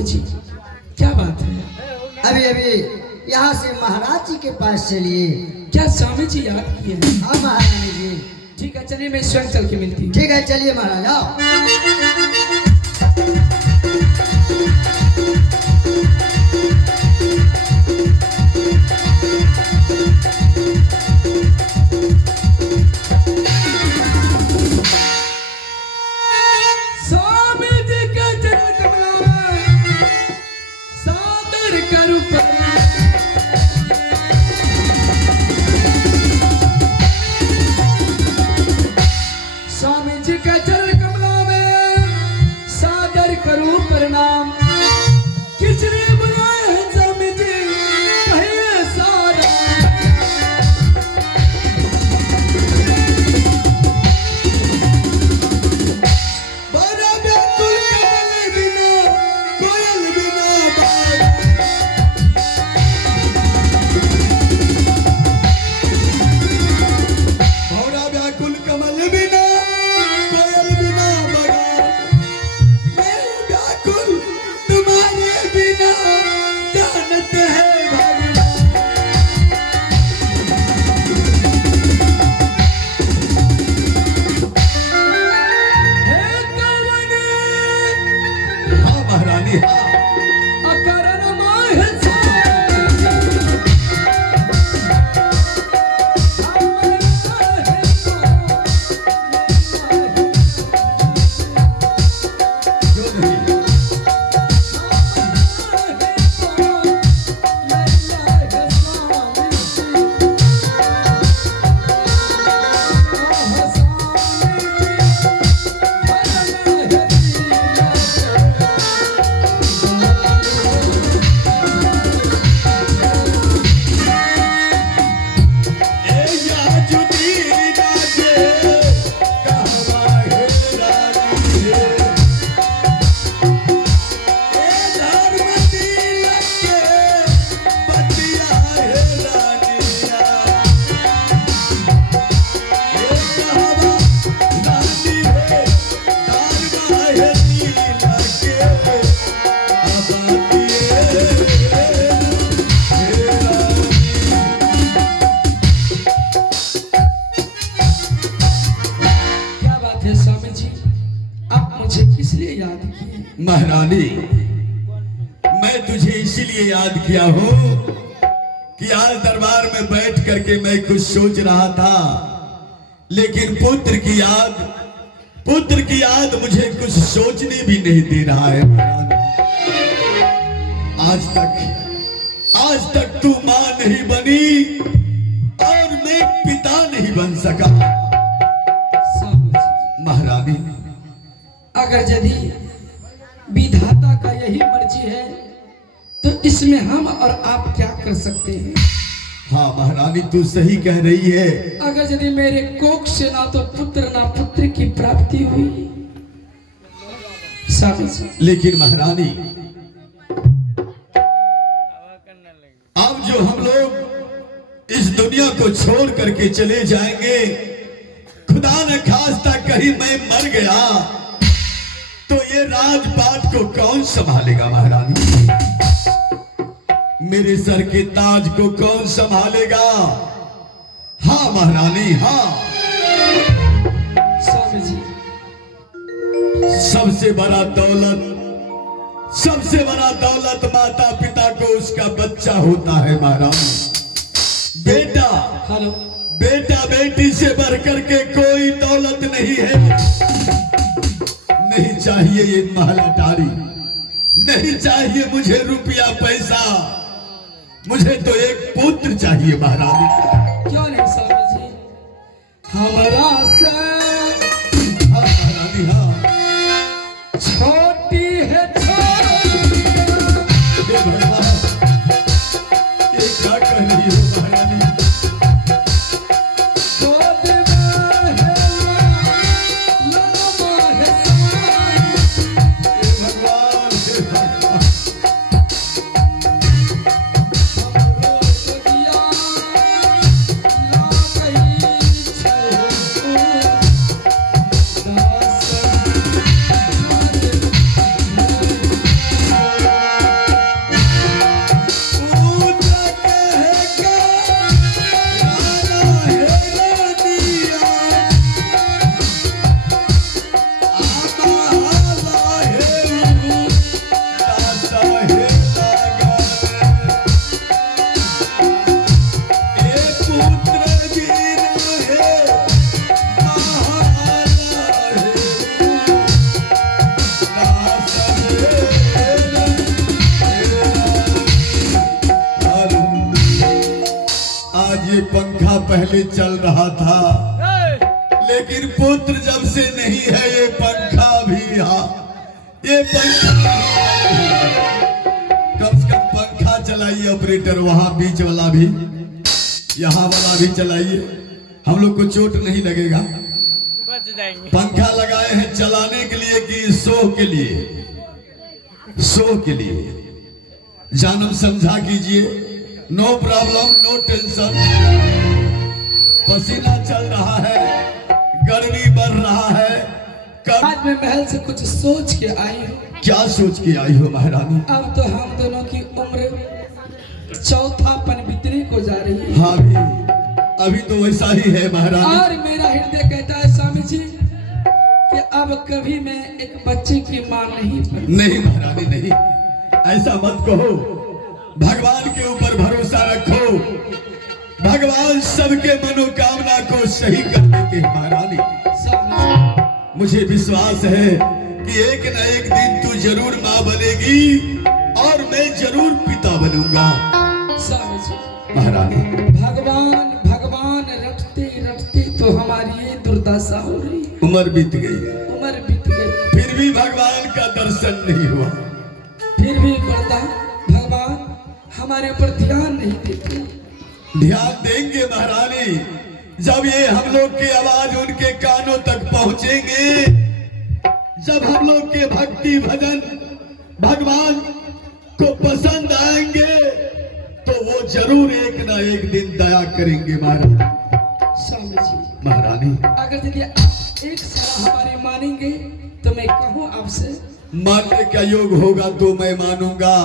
स्वामी जी क्या बात है? अभी अभी यहाँ से महाराज जी के पास चलिए। क्या स्वामी जी याद किए हैं? हाँ महारानी जी। ठीक है चलिए, मैं स्वयं चल के मिलती हूँ। ठीक है चलिए महाराज आओ। स्वामी जी के चरण कमलों में सादर करूं प्रणाम। स्वामी जी के चरण कमलों में सादर करूं प्रणाम। किसने बुलाए हैं स्वामी जी कहिए सादर। महारानी, मैं तुझे इसीलिए याद किया हूँ कि आज दरबार में बैठ करके मैं कुछ सोच रहा था, लेकिन पुत्र की याद मुझे कुछ सोचने भी नहीं दे रहा है। आज तक तू मां नहीं बनी और मैं पिता नहीं बन सका। महारानी, अगर यदि विधाता का यही मर्जी है तो इसमें हम और आप क्या कर सकते हैं? हाँ महारानी, तू सही कह रही है। अगर यदि मेरे कोख से ना तो पुत्र ना पुत्र की प्राप्ति हुई। लेकिन महारानी, अब जो हम लोग इस दुनिया को छोड़ करके चले जाएंगे, खुदा न खास्ता कहीं मैं मर गया तो ये राजपाट को कौन संभालेगा? महारानी, मेरे सर के ताज को कौन संभालेगा? हाँ महारानी, हाँ। स्वामी जी, सबसे बड़ा दौलत माता पिता को उसका बच्चा होता है महारानी। बेटा, हेलो, बेटा बेटी से बढ़कर के कोई दौलत नहीं है। नहीं चाहिए ये महल अटारी, नहीं चाहिए मुझे रुपया पैसा, मुझे तो एक पुत्र चाहिए महारानी। क्यों नहीं स्वामी जी, हमारा से हाँ महारानी, हाँ। छोटी है हे भगवान, ये क्या कह रही हो महारानी? पहले चल रहा था, लेकिन पुत्र जब से नहीं है ये पंखा भी ये पंखा कम से कम पंखा चलाइए ऑपरेटर, वहां बीच वाला भी, यहाँ वाला भी चलाइए, हम लोग को चोट नहीं लगेगा। पंखा लगाए हैं चलाने के लिए कि शो के लिए? शो के लिए। जानम समझा कीजिए, नो प्रॉब्लम नो टेंशन। पसीना चल रहा है, गर्मी बढ़ रहा है। आज मैं महल से कुछ सोच के आई हूँ। क्या सोच के आई हो महारानी? अब तो हम दोनों की उम्र चौथापन बीतने को जा रही है। हाँ भी, अभी तो वैसा ही है महारानी। और मेरा हृदय कहता है स्वामी जी कि अब कभी मैं एक बच्चे की मां नहीं बनूं। नहीं महारानी नहीं, ऐसा मत कहो। भगवान के ऊपर भरोसा रखो, भगवान सबके मनोकामना को सही कर देते हैं महारानी। स्वामी जी, मुझे विश्वास है कि एक न एक दिन तू जरूर माँ बनेगी और मैं जरूर पिता बनूंगा। स्वामी जी, महारानी भगवान भगवान रटते रटते तो हमारी ये दुर्दशा हो रही है। उम्र बीत गई, उम्र बीत गई, फिर भी भगवान का दर्शन नहीं हुआ। फिर भी भगवान हमारे ऊपर ध्यान नहीं देते। ध्यान देंगे महारानी, जब ये हम लोग की आवाज उनके कानों तक पहुंचेंगे, जब हम लोग के भक्ति भजन भगवान को पसंद आएंगे, तो वो जरूर एक ना एक दिन दया करेंगे महारानी। स्वामी जी, महारानी अगर यदि आप एक साल हमारे मानेंगे तो मैं कहूँ आपसे, मानने का योग होगा तो मैं मानूंगा,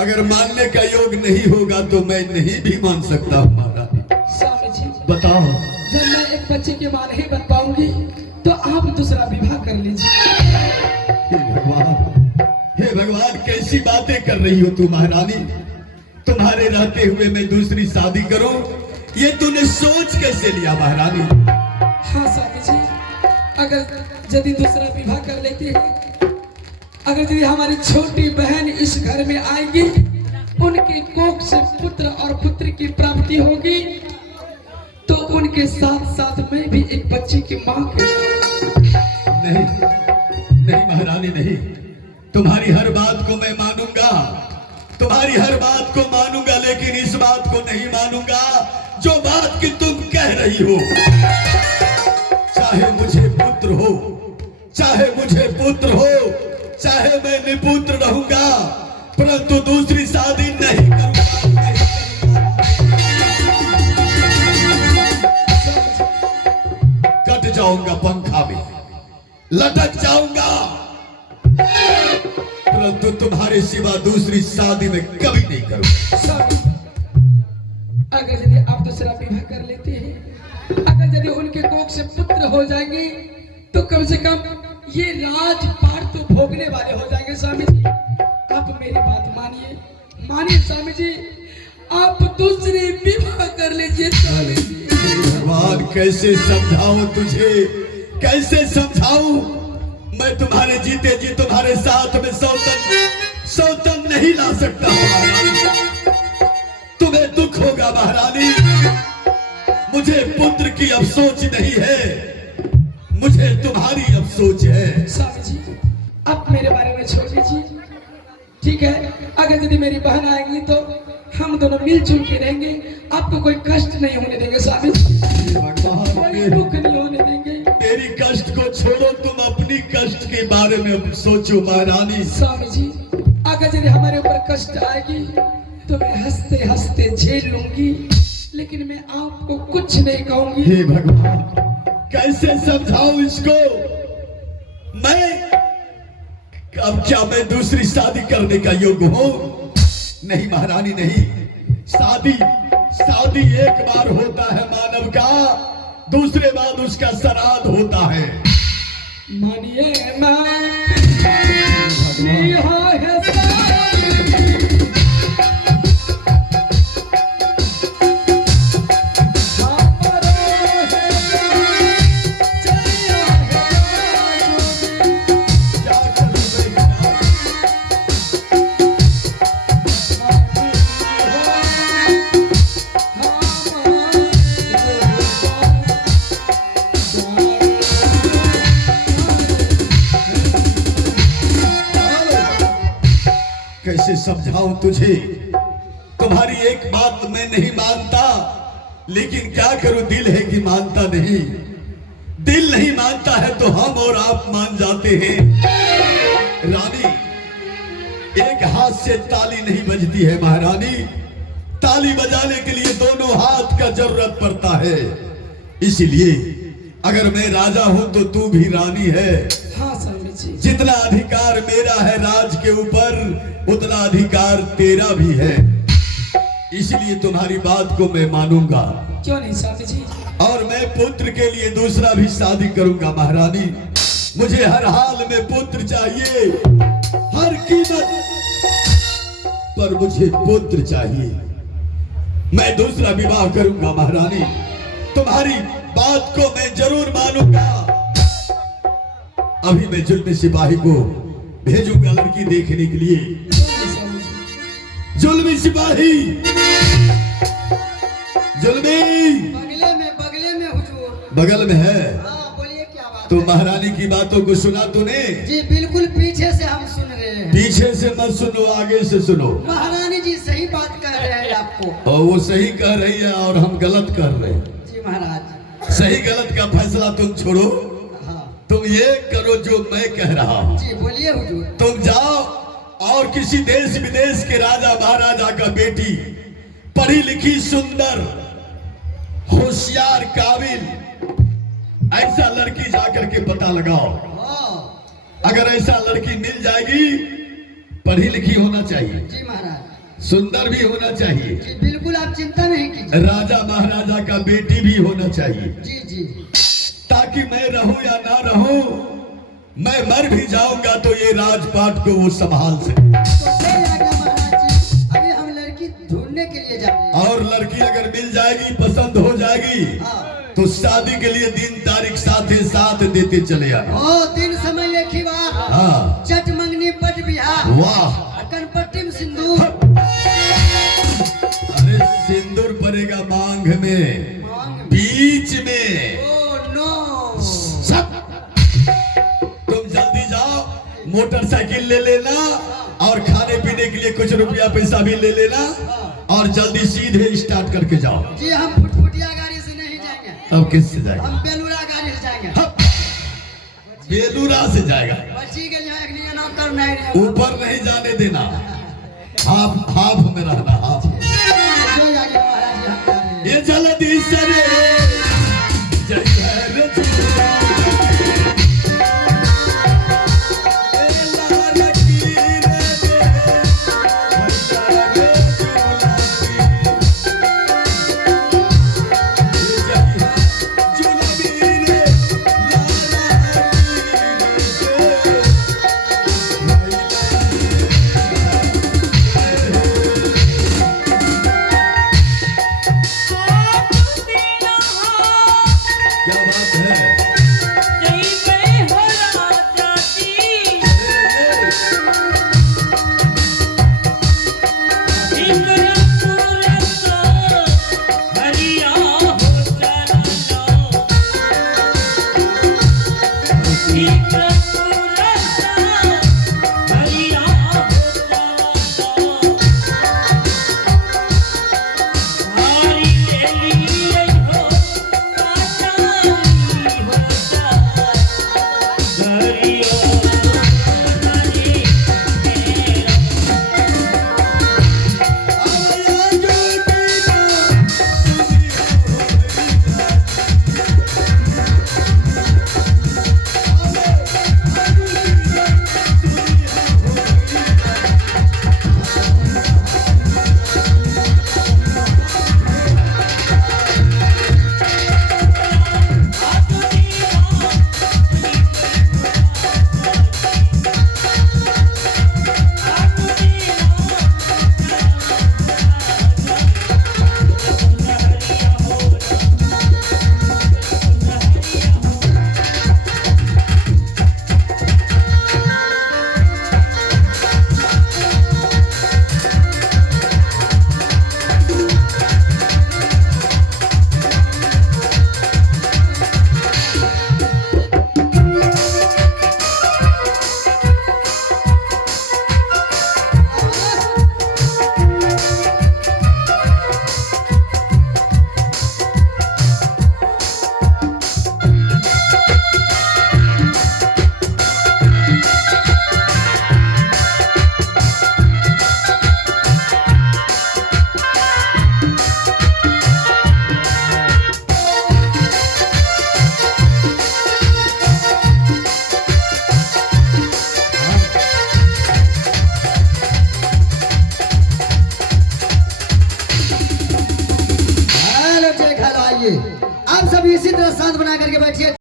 अगर मानने का योग नहीं होगा तो मैं नहीं भी मान सकता हूँ महारानी। स्वामी जी, बताओ। जब मैं एक बच्चे की मां नहीं बन पाऊंगी तो आप दूसरा विवाह कर लीजिए। हे भगवान, हे भगवान, कैसी बातें कर रही हो तू महारानी? तुम्हारे रहते हुए मैं दूसरी शादी करूं, ये तूने सोच कैसे लिया महारानी? हाँ स्वामी जी, अगर यदि दूसरा विवाह कर लेते हैं, अगर यदि हमारी छोटी बहन इस घर में आएगी, उनके कोख से पुत्र और पुत्री की प्राप्ति होगी, तो उनके साथ साथ मैं भी एक बच्चे की मां नहीं नहीं महारानी नहीं, तुम्हारी हर बात को मैं मानूंगा, तुम्हारी हर बात को मानूंगा, लेकिन इस बात को नहीं मानूंगा जो बात की तुम कह रही हो। चाहे मुझे पुत्र हो, चाहे मुझे पुत्र हो, चाहे मैं निपुत्र रहूंगा, परंतु दूसरी शादी नहीं करूंगा। कट जाऊंगा पंखा में, लटक जाऊंगा, परंतु तुम्हारे सिवा दूसरी शादी में कभी नहीं करूंगा। अगर यदि आप दूसरा विवाह कर लेते हैं, अगर यदि उनके कोख से पुत्र हो जाएंगे, तो कम से कम ये राजपाट तो भोगने वाले हो जाएंगे। स्वामी जी, आप मेरी बात मानिए, मानिए स्वामी जी, आप दूसरी विवाह कर लीजिए। स्वामी जी, भगवान कैसे समझाऊं तुझे, कैसे समझाऊं? मैं तुम्हारे जीते जी तुम्हारे साथ में सौतन नहीं ला सकता महारानी। तुम्हें दुख होगा महारानी, मुझे पुत्र की अफसोस नहीं है, मुझे तुम्हारी अफसोस है। स्वामी जी, आप मेरे बारे में छोड़ दीजिए, ठीक है? अगर यदि मेरी बहन आएगी तो हम दोनों मिलजुल के रहेंगे, आपको कोई कष्ट नहीं होने देंगे। स्वामी जी, कोई दुख नहीं होने देंगे। मेरी कष्ट को छोड़ो, तुम अपनी कष्ट के बारे में सोचो महारानी। स्वामी जी, अगर यदि हमारे ऊपर कष्ट आएगी तो मैं हंसते हंसते झेल लूंगी, लेकिन मैं आपको कुछ नहीं कहूंगी। हे भगवान, कैसे समझाऊं इसको? मैं अब क्या मैं दूसरी शादी करने का योग्य हूं? नहीं महारानी नहीं, शादी एक बार होता है मानव का, दूसरे बाद उसका श्राद्ध होता है। मानिए कैसे समझाऊं तुझे। तुम्हारी एक बात मैं नहीं मानता, लेकिन क्या करूं, दिल है कि मानता नहीं। दिल नहीं मानता है तो हम और आप मान जाते हैं। रानी, एक हाथ से ताली नहीं बजती है महारानी, ताली बजाने के लिए दोनों हाथ का जरूरत पड़ता है। इसलिए अगर मैं राजा हूं तो तू भी रानी है। हाँ स्वामी जी। जितना अधिकार मेरा है राज के ऊपर, उतना अधिकार तेरा भी है। इसलिए तुम्हारी बात को मैं मानूंगा। क्यों नहीं स्वामी जी। और मैं पुत्र के लिए दूसरा भी शादी करूंगा महारानी। मुझे हर हाल में पुत्र चाहिए, हर कीमत पर मुझे पुत्र चाहिए। मैं दूसरा विवाह करूंगा महारानी, तुम्हारी बात को मैं जरूर मानूंगा। अभी मैं जुल्मी सिपाही को भेजूंगा लड़की देखने के लिए। जुल्मी सिपाही, जुल्मी बगले में हुजूर। बगल में है। हाँ बोलिए क्या बात तो है? महारानी की बातों को सुना तूने? जी बिल्कुल पीछे से हम सुन रहे हैं। पीछे से मत सुनो, आगे से सुनो। महारानी जी सही बात कह रहे हैं आपको। और वो सही कह रही है और हम गलत कर रहे हैं। जी महाराज। सही गलत का फैसला तुम छोड़ो, हाँ तुम ये करो जो मैं कह रहा हूं। जी बोलिए हुजूर। तुम जाओ और किसी देश विदेश के राजा महाराजा का बेटी, पढ़ी लिखी, सुंदर, होशियार, काबिल, ऐसा लड़की जाकर के पता लगाओ। हाँ अगर ऐसा लड़की मिल जाएगी, पढ़ी लिखी होना चाहिए, जी महाराज। सुंदर भी होना चाहिए, जी बिल्कुल आप चिंता नहीं कीजिए। राजा महाराजा का बेटी भी होना चाहिए, जी जी। ताकि मैं रहूं या ना रहूं, मैं मर भी जाऊंगा तो ये राजपाट को वो संभाल सके। तो कोई आज्ञा महाराज जी, अभी हम लड़की ढूंढने के लिए जा रहे हैं। और लड़की अगर मिल जाएगी, पसंद हो जाएगी, हाँ। तो शादी के लिए दिन तारीख साथ साथ देते चले आना। ओ दिन समय एक ही बार। हाँ। चट मंगनी पट बिहार। वाह। कनपट्टी में सिंदूर। अरे सिंदूर पड़ेगा मांग में, मांग में। बीच में। Oh no. सब तुम जल्दी जाओ, मोटरसाइकिल ले लेना और खाने पीने के लिए कुछ रुपया पैसा भी ले लेना, और जल्दी सीधे स्टार्ट करके जाओ। जी हम फुटफुटिया गाड़ी से नहीं जाएंगे, अब किससे जाएगा? हम बेलूरा गाड़ी से जाएंगे। बेलूरा से जाएगा। बच्ची के यहाँ एक लिए नाम कर नहीं रहे। ऊपर नहीं जाने देना, हाफ हाफ में रहना, हाफ। जो आगे महाराज जी हम जा रहे हैं। ये जल्दी से रे, जय जय रे। भी इसी तरह शांत बना करके बैठिए।